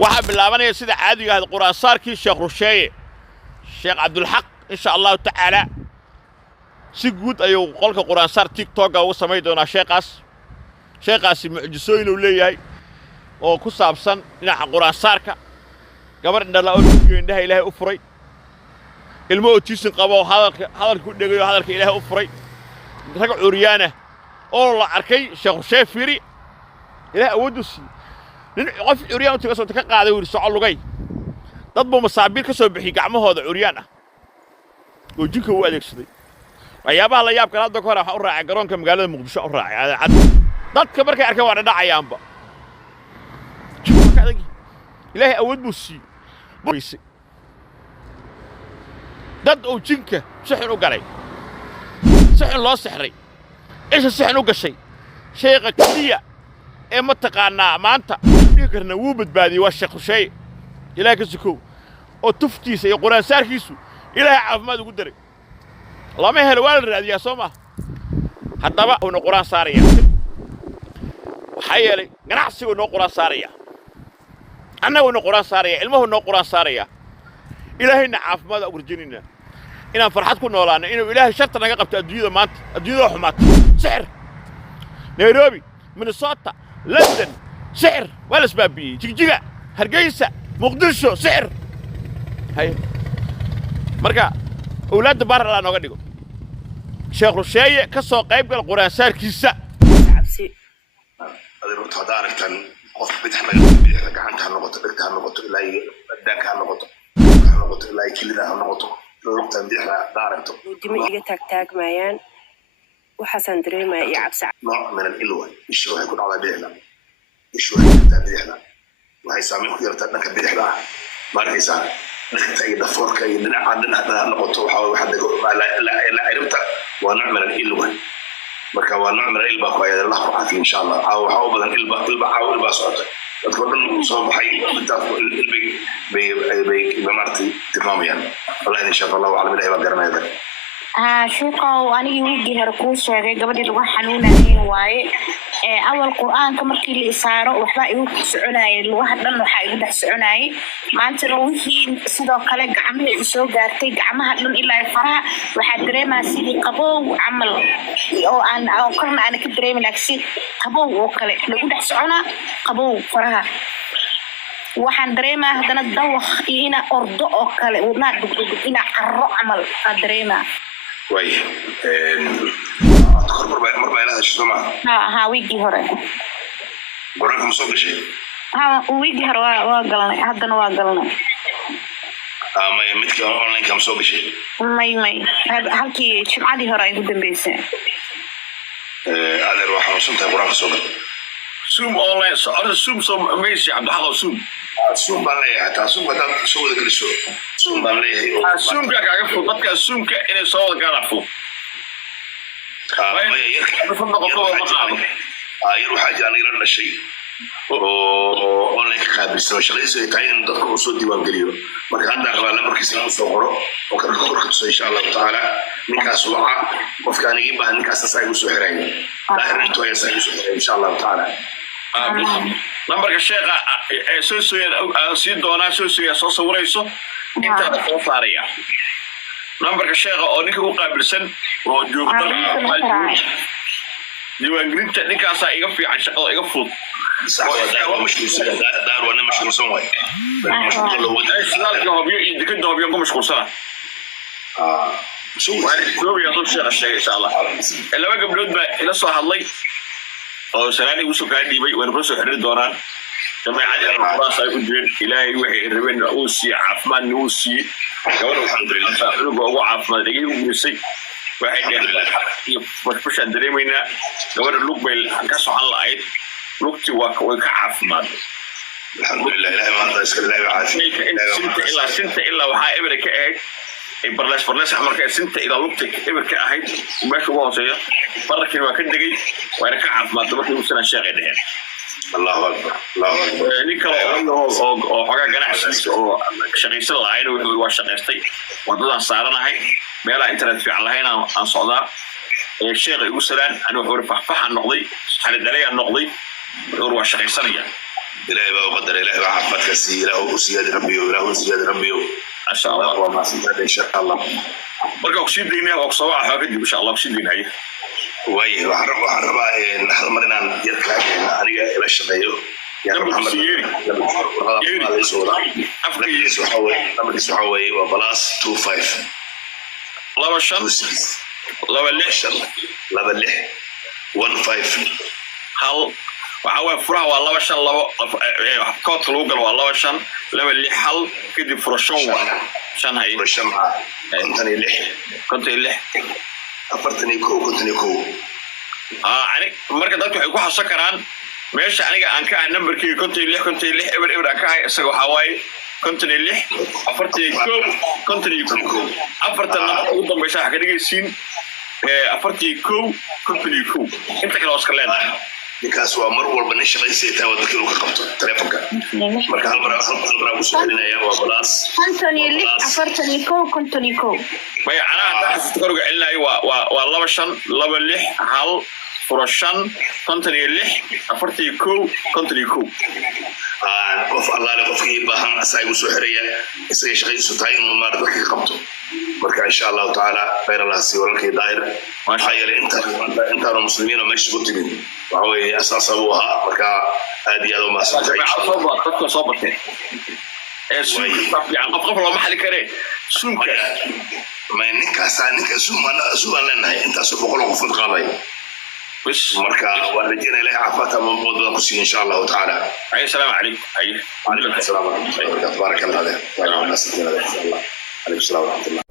waxaa bilaabanaya sida caadiga ah quraan saarkii sheekh Rusheeye sheekh Cabdulxaq insha Allah ta'ala si guud ayuu qolka quraan saar TikTok uga sameey doonaa sheekaasi mucjisooyin uu leeyahay oo ku saabsan dhinaca quraan saarka gabar indhala oo indhaha Ilaahay u furay ilmo oo tiisin qabo hadalka ku dhegayo hadalka Ilaahay u furay rag curyaana oo la arkay sheekh Rusheeye fiiri Ilaahay awoodu si nin qof curyaan inta soo ka qaaday uu soo lugay dad boo masaabiir ka soo bixi gacmahooda curyaan ah oo jinka u adeegsaday waxyaabaha la yaab kala hadda hore waxa u raacay garoonka magaalada Muqdisho u raacay dadka markay arkeen waa dhacayaanba Ilaahay awood buu siiyay dad oo jinka sixir u galay sixir loo sixray sixir u gashay sheekha kaliya ee ma taqaanaa maanta dhigarna wuu badbaadiyay waa sheekh Rusheeye Ilaahay ka sukow oo tuftiisa iyo quraan saarkiisu Ilaahay caafimaad ugu daray lama helo wal raadiyaa Soomaa haddaba uu quraan saaraya waxa yeelay ganacsigu noo quraan saaraya annagu quraan saaraya ilmuhu noo quraan saaraya Ilaahayna caafimaad ugu rajinina inaan farxad ku noolaano inuu Ilaahay sharta naga qabto adduunyada maanta adduunyada xumaad sixir Nairobi Minnesota London سحر ولا سبابي جيجيجا هرجيسة مقدسو سحر هاي مركا أولاد برا لا نقديكم شيخ رشية كسر قيب القرآن سار كيسة عبسي هذا الوقت هذا كان قف بتحمل بيحرق عنها النقطة بيحرق النقطة إلى دانك النقطة النقطة إلى كل ذا النقطة الوقت بيحرق دارته ودمي تاك مايان وحسن دريما يعبس نوع من الإلوة الشو هيكون على بيحنا الشو هيكون بيحنا وهي سامي خير تنك بيحنا ما رئيسان نحن أي دفور كي عندنا هذا النقطة وحاول واحد يقول لا عرفت ونوع من الإلوة marka waa nooc mar ilba ku ayada Allah raaxay insha Allah waxa u badan ilba socota dadku dhan soo baxay intaas bay marti tilmaamayaan wallahi insha Allah wala bilahi waa garanayda شوقه وأنا يوجي هركوش قبل اللي وحنونا هين واي أول قرآن كمركي اللي صاروا وحلا يوجي سعناي الواحد لأنه حيقدر سعناي ما أنت روحين سيدا قلق عمل يسوع قارتي عمها لون إلا الفرح وحدري ما سيدي قبو عمل أو قرنا أنا كدري من أكسي قبو وقلق نقول سعنا قبو فرها waxaan dareemaa hadana dawaq ina ordo oo kale wadna ina qarro amal dareemaa way mar baa ilaha shuma ha wigi hore goranka ma soo gashay wigi hore waa galanay hadana waa galanay ama midka online kam soo gashay may halkii jimcadii hore ay u dambeysay adeer waxaan soo tahay goranka soo galay Zoom online Zoom so meesha Cabdulxaq Zoom baan leeyahay hataa Zoom badan soo wada geliso Zoom baan leeyahay Zoom ka kaaga fudud dadka Zoom ka inay soo wada galaan fudud ayuu waxa jiraan ila dhashay oo online ka qaabilsan shaqadiisa ay tahay in dadku u soo diiwaan geliyo marka hadda rabaa lambarkiisa inuu soo qoro oo ka qorqorto insha Allah taala ninkaas waxa qofka aniga baahan ninkaas asay u soo xireen daarinto ay asay u soo xireen insha Allah taala numberka sheekha ee soo sii doonaa soo sawirayso inta soo saaraya numberka sheekha oo ninka u qaabilsan oo joogta diiwaangelinta ninkaas iga fiican shaqada iga fudud دار وانا مشغول سوي مشغول لو ودا سؤالك هوبيو يدك هوبيو مشغول شو يا طب شيخ ان شاء الله لما قبلود با الى soo hadlay oo salaani ugu soo gaadhibay waan ku soo xiriir doonaan jamaacada rabbana say ku jireen ilaahay wixii rabeen uu si caafimaad uu si gabadha alxamdulillah ugu caafimaad dhigay ugu guursay waxay dhaheen waxaan dareemayna gabadha lug bay ka socon lahayd lugti waa ka caafimaad alxamdulillah ilaahay ma anta iska ilaahay caafimaad sinta ila waxa eber ka eeg ay barlash marka sinta ila lugti eber ka ahayd meesha ugu hooseeya barkin waa ka degay waa ka caafimaad markii uu sanad sheegay dhaheen Allahu akbar ninka oo xogaa ganacsi oo shaqaysan lahayn waa shaqaystay wadada saaranahay meelaha internet fiican lahayn aan socdaa sheekh igu salaan anuu wuxuu faahfaahan noqday xalid dalay noqday wuxuu waa shaqaysanaya إلهي بقى وقدر إلهي بقى عفاتك سي إله سياد ربي وإله سياد ربي ما شاء الله وما سياد إن شاء الله marka ku sidayna oo soo waxa ka dib insha Allah ku sidaynaay way waxaan rabaa in hal mar inaan yarka aniga ila shaqeeyo يا محمد waxa weeye waa plus 25 laba shan laba lix 15 hal waxa way furaha waa laba shan laba koodka lagu galo waa laba shan laba lix hal kadib furashan waa shan hay furashan konton lix afartan iyo kow ani marka dadku waxay ku xasan karaan meesha aniga aan ka ahay numberkii konton lix eber aan ka ahay isaga waxa waaye konton lix afartan iyo kow afartan ugu dambaysa waxa ka dhigaysiin afartan iyo kow inta kale oo iska leenahay ninkaas waa mar walba nin shaqaysay taa wadada inuu ka qabto telefonka marka hal mar ku soo celinaya waa plus 51 bay ana xasuusta korga celinayo waa laba shan laba lix hal furashan konton lix afartan iyo kow qof allaale qofkii baahan asaa igu soo xiraya isaga shaqaysu tahay inuu maarad wax ka qabto marka insha Allah taala khayr Allah si walaalkay daayir waxa yeelay inta muslimiin oo meesha ku timid waxa weeye asaas uu ahaa marka aad iyo aad u maasantahay dadka soo batay suuqa fiican qof loo maxali kare suuqa ma ninka suuqa leenahay intaas boqol qof qaaday بس مركا ورجينا إليه عفاته من موضوع كسي إن شاء الله تعالى. أي السلام عليكم. وعليكم السلام ورحمة الله وبركاته. بارك الله عليك. وعلى الناس عليكم السلام ورحمة الله.